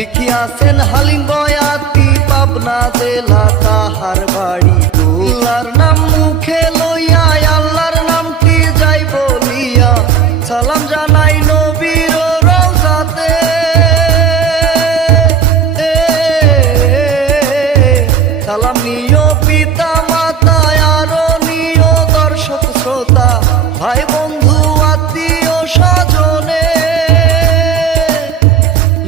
লিখিয়াছেন হালিম বয়াতি পাবনা জেলা তাহার বাড়ি আল্লাহর নাম মুখে লইয়া আল্লাহর নামটি যাই বলিয়া সালাম জানাই নবীর রওজাতে সালাম নিও পিতা মাতা আরো নিও দর্শক শ্রোতা ভাই বন্ধু আত্মীয় স্বজনে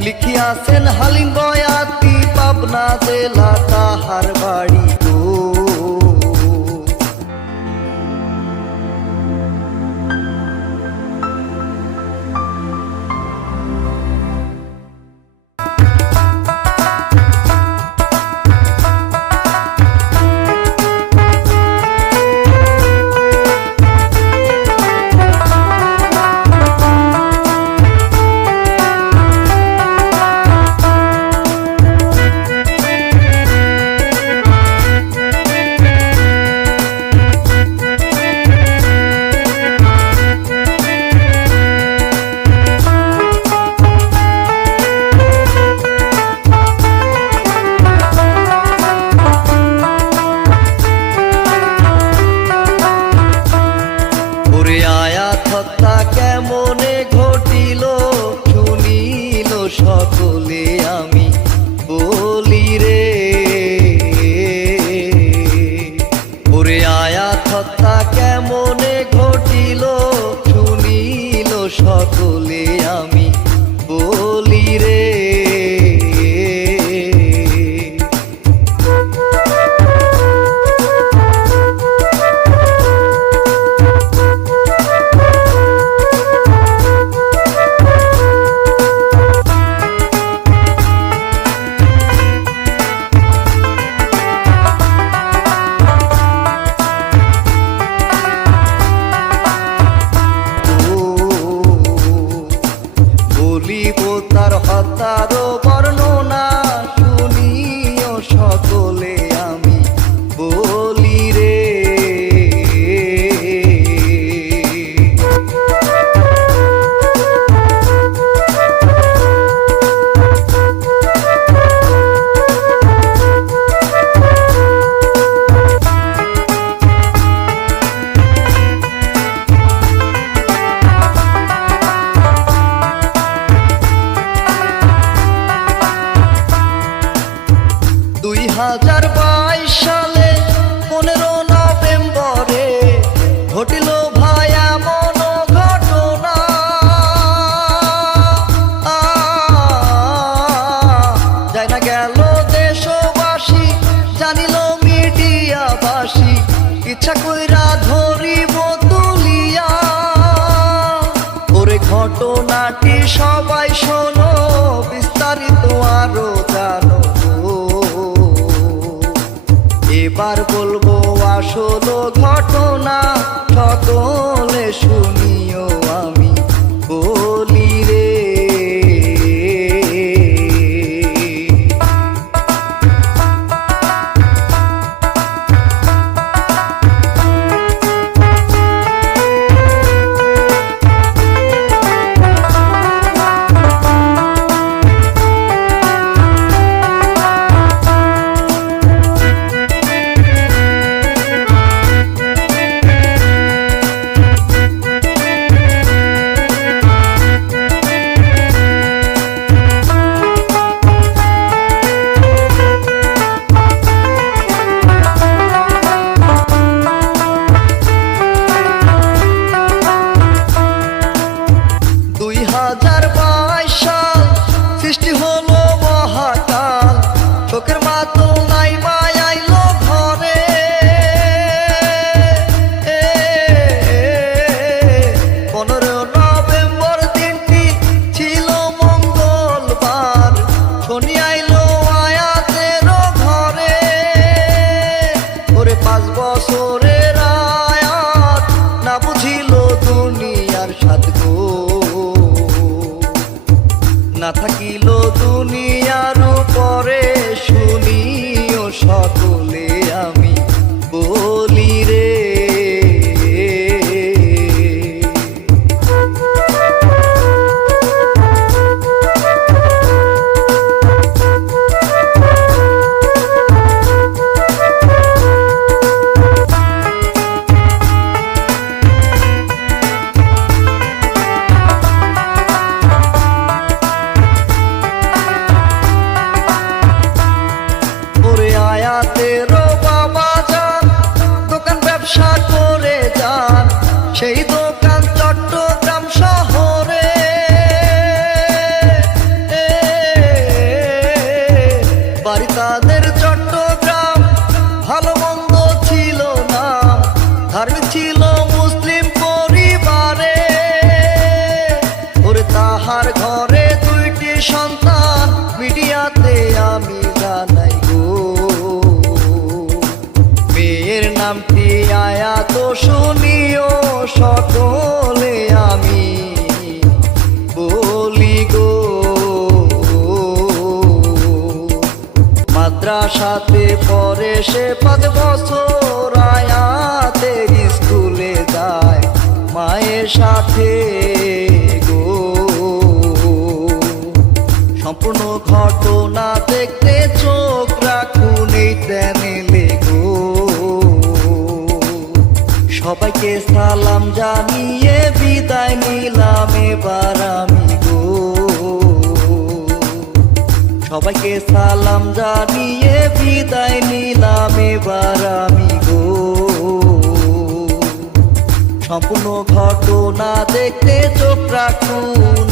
লিখিয়াছেন হালিম বয়াতি পাবনা জেলা তাহার বাড়ি হত্যা কেমনে ঘটিল শুনিল সকলে আমি বলি রে ওরে আয়াত হত্যা কেমনে ঘটিল শুনিল সকলে আমি বলি রে তার হত্যার বর্ণনা শুনিও সকলে আমি বলি রে সালে 15 নভেম্বরে ঘটিল ভাই এমন ঘটনা যায় না গেল দেশবাসী জানিল মিডিয়াবাসী ইচ্ছা কইরা ধরিব তুলিয়া ওরে ঘটনাটি সবাই শোনো বিস্তারিত আরো জানো এবার বলবো আসল ঘটনা সকলে শুনিও আমি বলি রে সৃষ্টি হলো মহাকাল চোখের মাতো নাই মায়াইলো ঘরে 15 নভেম্বর দিনটি ছিল মঙ্গলবার শনি আইলো আয়াতের ঘরে ওরে 5 বছরের আয়াত না বুঝিল দুনিয়ার সাধগো না থাকিল দুনিয়ার উপরে শুনিও সকলে আমি বলি রে সেই দোকান চট্টগ্রাম শহরে, বাড়ি তাদের চট্টগ্রাম, ভালো মন্দ ছিল না, ধার্মিক ছিল মুসলিম পরিবারে। ওরে তাহার ঘরে 2টি সন্তান, মিডিয়াতে আমি জানাই গো। মেয়ের নামটি আয়াত শুনিও সকলে আমি বলি গো। মাদ্রাসাতে পড়ে সে 5 বছর, আয়াতের স্কুলে যায় মায়ের সাথে গো। সম্পূর্ণ ঘটনা দেখতে চোখ রাখুন এই চ্যানেলে গো। সবাইকে সালাম জানিয়ে বিদায় নিলাম এবার আমি গো। সবাইকে সালাম জানিয়ে বিদায় নিলাম এবার আমি গো। সম্পূর্ণ ঘটনা দেখতে চোখ রাখুন